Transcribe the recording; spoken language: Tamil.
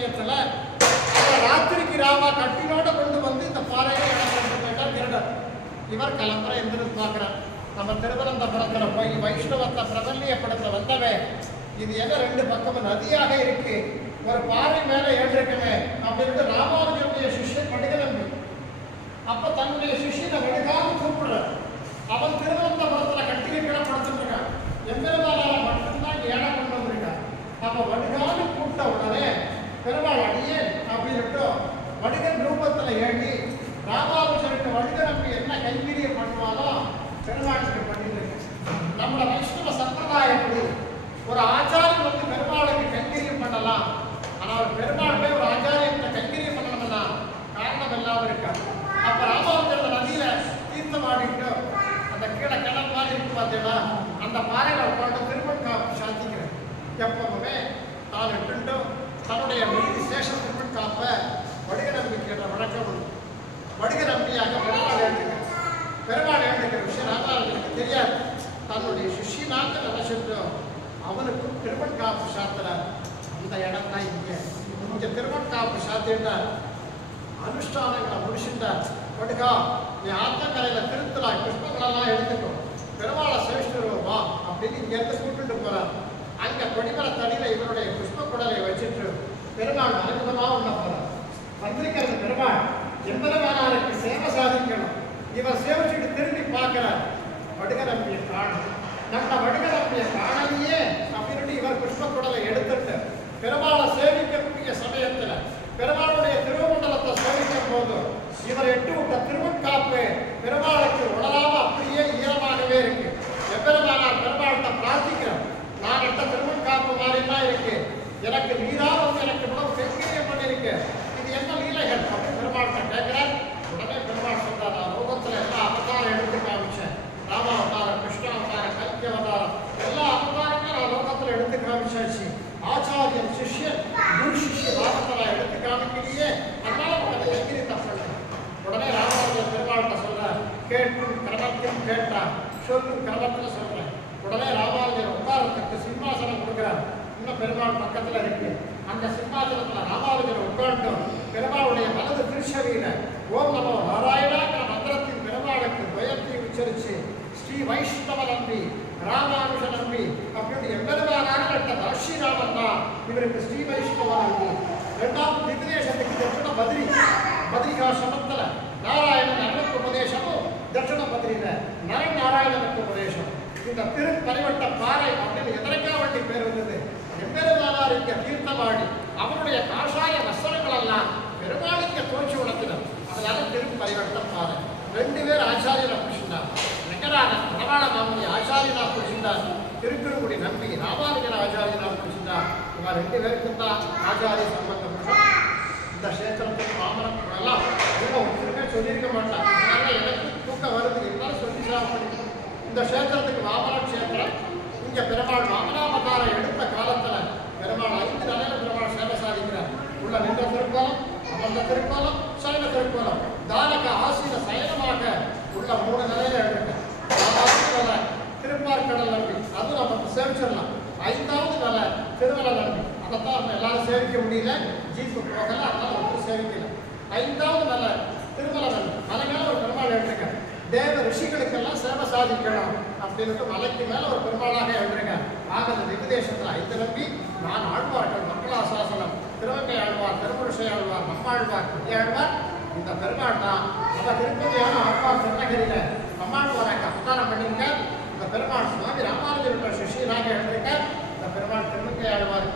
சமயத்துல ராத்திரிக்கு ராவா கட்டினோட கொண்டு வந்து இந்த பாறையை இடம் திருடர். இவர் கிளம்புற எந்திரிச்சு பார்க்கிறார். நம்ம திருவனந்தபுரத்துல போய் வைஷ்ணவத்தை பிரபல்யப்படுத்த வந்தவே இது என்ன ரெண்டு பக்கமும் நதியாக இருக்கு, ஒரு பாறை மேல ஏற்றிருக்குமே அப்படின்ட்டு ராமானுஜருடைய சிஷ்யன் வடுகநம்பி அப்ப தன்னுடைய சிஷ்யனை வடுகான்னு கூப்பிடுறார். அவன் திருவனந்தபுரத்துல கட்டிகளை படுத்துருக்கான். எம்பெருமானார மட்டும்தான் ஏடம் கொண்டு வந்திருக்கான். அப்ப வடுகான்னு கூப்பிட்ட உடனே பெருமாள் அடியே அப்படின்ட்டு வடுகன் ரூபத்துல ஏண்டி ராமானுஜருக்கு வடுகநம்பி என்ன கைங்கரியம் பண்ணுவானோ பெருமாளுக்கு பண்ணிட்டு நம்மளோட வைஷ்ணவ சம்பிரதாயப்படி ஒரு ஆச்சாரம் வந்து பெருமாளுக்கு கைங்கரியம் பண்ணலாம். ஆனால் பெருமாள் போய் ஒரு ஆச்சாரியத்தை கைங்கரியம் பண்ணணும்னா காரணம் இல்லாம இருக்கா. அப்ப ராமானுஜர் நதியில தீர்த்தம் ஆடிட்டு அந்த கீழே கிணறு மாதிரி இருக்கு பார்த்தீங்களா, அந்த பாறையில உட்காந்து திருமண் சாத்திக்கிறேன். எப்பவுமே தான் இட்டு தன்னுடைய மீதி சேஷம் திருமண் காப்ப வடுகநம்பிக்கை என்ற வழக்கம் உண்டு. வடுகநம்பியாக பெருமாள் எழுதுகிறேன். பெருமாள் எழுதுகிற விஷயம் ராமானுஜருக்கு தெரியாது. தன்னுடைய சிஷியனாக நினைச்சிட்டு அவனுக்கும் திருமண் காப்பு சாத்தினார். அந்த இடம் தான் இங்க திருமண் காப்பு சாத்திட்டார். அனுஷ்டானங்களை முடிச்சுட்டார். படுகா நீ ஆத்தங்கரையில திருத்தலாம், புஷ்பங்களெல்லாம் எடுத்துக்கோ, பெருமாளை சேஷ்டருவா அப்படின்னு இங்க இருந்து கூப்பிட்டு போறார். அங்க கொடிமர தடியில இவருடைய புஷ்ப குடலை வச்சுட்டு பெருமாள் அனுபவமா உள்ள போறார். வந்திருக்கிறது பெருமாள் எம்பெருமானாருக்கு சேவை சாதிக்கணும். இவர் சேவிச்சுட்டு திரும்பி பார்க்கிறார். வடுகநம்பியை காணும். நம்ம வடுகநம்பியை காணலையே அப்படின்னு இவர் புஷ்ப குடலை எடுத்துட்டு பெருமாளை சேவிக்கக்கூடிய சமயத்துல பெருமாளுடைய திருமண்டலத்தை சேவிக்கும் போது இவர் எட்டு விட்ட திருவண்காப்பு பெருமாளுக்கு உடலாம அப்படியே ஈரமாகவே இருக்கு. எப்பெருமானார் பெருமாள்கிட்ட பிரார்த்திக்கிறார். நான் எட்ட திருவண்காப்பு மாதிரிலாம் இருக்கு, எனக்கு நீரா வந்து எனக்கு இவ்வளவு கைங்கரியம் பண்ணிருக்கு, இது என்ன லீலைகள் அப்படின்னு பெருமாள்கிட்ட கேட்கிறார். உடனே பெருமாள் சொல்றார், நான் லோகத்துல எல்லா அவதாரம் எடுத்து காமிச்சேன். ராம அவதாரம், கிருஷ்ண அவதாரம், கல்கி அவதாரம், எல்லா அவதாரங்களும் நான் லோகத்துல எடுத்து காமிச்சாச்சு. ஆச்சாரியன் சிஷ்யன் குரு சிஷ்ய பாவத்தை எடுத்து காமிக்கலையே, அதனால உனக்கு கைங்கரியத்தை பண்ணேன். உடனே ராமானுஜர் பெருமாள்கிட்ட சொல்றார், கேட்கும் கிரமத்தையும் கேட்டான், சொல்லும் கிரமத்துல சொல்றேன். உடனே ராமானுஜர் உட்காரத்துக்கு சிம்மாசனம் கொடுக்கிறார். இன்னும் பெருமாள் பக்கத்துல இருக்கு. அந்த சிம்மாசனத்துல ராமானுஜர் உட்கார்ந்தோம். பெருமாளுடைய வலது திருச்செவியில ஓம் நமோ நாராயணாங்கிற மந்திரத்தின் பெருமாளுக்கு துவயத்தை உச்சரிச்சு ஸ்ரீ வைஷ்ணவ நம்பி ராமானுஜ நம்பி அப்படின்னு எம்பெருமானாக தாஷிராமன் தான் இவருக்கு ஸ்ரீ வைஷ்ணவ நம்பி. இரண்டாவது திக்தேசத்துக்கு தட்சிண பத்ரி, பத்ரிகாசிரமத்துல நாராயணன் அண்ணனுக்கு உபதேசமும், தட்சிண பத்ரியில நரன் நாராயணனுக்கு உபதேசம். இந்த திருப்பரிவட்ட பாறை அப்படின்னு எதற்காவட்டி பேர் வந்தது, எம்பெருமானாருக்கு தீர்த்தமாடி அவருடைய காஷாய வஸ்திரங்கள் எல்லாம் பெருமாளுக்கு தோற்றி உணர்த்தினர். அதனால திருப்பரிவட்ட பாறை. ரெண்டு பேர் ஆச்சாரியனை பிடிச்சிருந்தார். நகரான பிரமாண மாமுனி ஆச்சாரியனா பிடிச்சிருந்தார். திருக்குறுங்குடி நம்பி ராமானுஜன் ஆச்சாரியனா பிடிச்சிருந்தார். இவங்க ரெண்டு பேருக்கும் தான் ஆச்சாரிய சம்பந்தம். இந்த கஷேத்திரத்துக்கு மாமனம் எல்லாம் ஒருத்தருமே சொல்லியிருக்க மாட்டான். அதனால எனக்கு தூக்கம் வருது இருந்தாலும் சொல்லி சாப்பிட்டு இந்த கஷேத்திரத்துக்கு வாமன கஷேத்திரம். இங்க பெருமாள் வாமனாவதாரம் எடுத்த காலத்துல பெருமாள் 5 நிலையில பெருமாள் சேவை சாதிக்கிறார். உள்ள நின்ற திருக்கோலம், அமர்ந்த திருக்கோலம், சைன திருக்கோலம், தானக ஆசீன சயனமாக உள்ள 3 நிலையில எடுக்க. நிலை திருப்பார்கடல் நம்பி, அது நம்ம சேவிச்சிடலாம். 5வது நிலை திருவள்ள நம்பி, அதைத்தான் நம்ம எல்லாரும் சேவிக்க முடியல, ஜீப்பு போகல, அதனால ஒன்றும் சேவிக்கல. 5வது நிலை திருமல நம்பி, மலை மேல ஒரு பெருமாள் எடுத்துக்க. தேவ ரிஷிகளுக்கெல்லாம் சேவை சாதிக்கணும் அப்படின்னு மலைக்கு மேல ஒரு பெருமாளாக எழுதுங்க. ஆக அந்த திவ்தேசத்துல 5 நம்பி 4 ஆழ்வார்கள், மக்களாசாசனம், திருவங்கை ஆழ்வார், திருமுருஷை ஆழ்வார், நம்மாழ்வார், பெரியாழ்வார். இந்த பெருமாள் தான் நம்ம திருப்பதியான ஆழ்வார் சொன்னகிரியில நம்மாழ்வாராக அவதாரம் பண்ணிருக்க. இந்த பெருமாள் சுவாமி ராமானுஜருடைய சிஷியனாக எழுதிருக்க. இந்த பெருமாள் திருவங்கை ஆழ்வார்